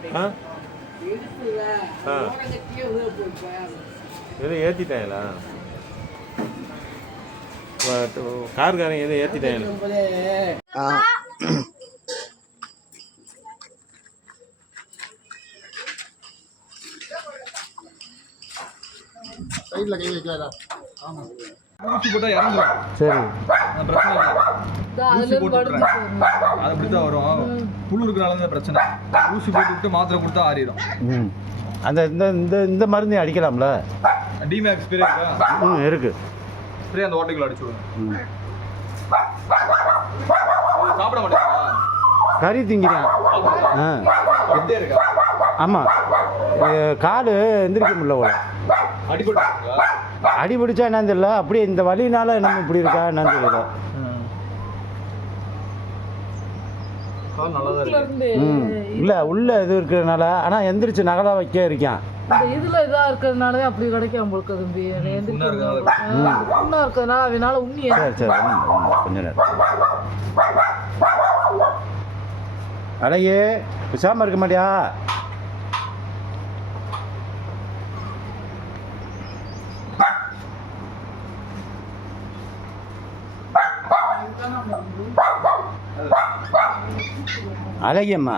ஆ எதுவும் ஏற்றிட்டாங்களா? கார்காரங்க எதுவும் ஏற்றிட்டாங்களா? சைடில் கை வைக்காதா? ஆமாம், ஊசி போட்டால் இறந்துடும். சரி, பிரச்சனை இல்லை. ஊசி போட்டு அது அப்படி தான் வரும். புழு இருக்கிறனால தான் பிரச்சனை. ஊசி போட்டுவிட்டு மாத்திரை கொடுத்தா ஆறிடும். அந்த இந்த இந்த இந்த மருந்து அடிக்கலாம்ல? டிமேக்ஸ் ஸ்ப்ரே இருக்கா? இருக்கு. ஸ்ப்ரே அந்த ஓட்டைக்குள்ள அடிச்சு விடுங்க. சாப்பிட மாட்டேங்களா? கறி திங்கிறான். எத்தே இருக்கா? ஆமாம், காடு எந்திரிக்க முடியல போல. அடிபிடிச்சா என்னன்னு தெரியல, அப்படியே இந்த வலினால நம்ம இப்படி இருக்கா என்னன்னு தெரியல. இல்லை உள்ள இது இருக்கிறதுனால, ஆனால் எந்திரிச்சு நகலா வைக்க இருக்கான். இதுல இதா இருக்கிறதுனால அப்படி கிடைக்கும் உங்களுக்கு தம்பி. இருக்கிறதுனால அதனால உண்ணி. சரி சரி, கொஞ்ச நேரம் அழகே பேசாம இருக்க மாட்டியா? அழகியம்மா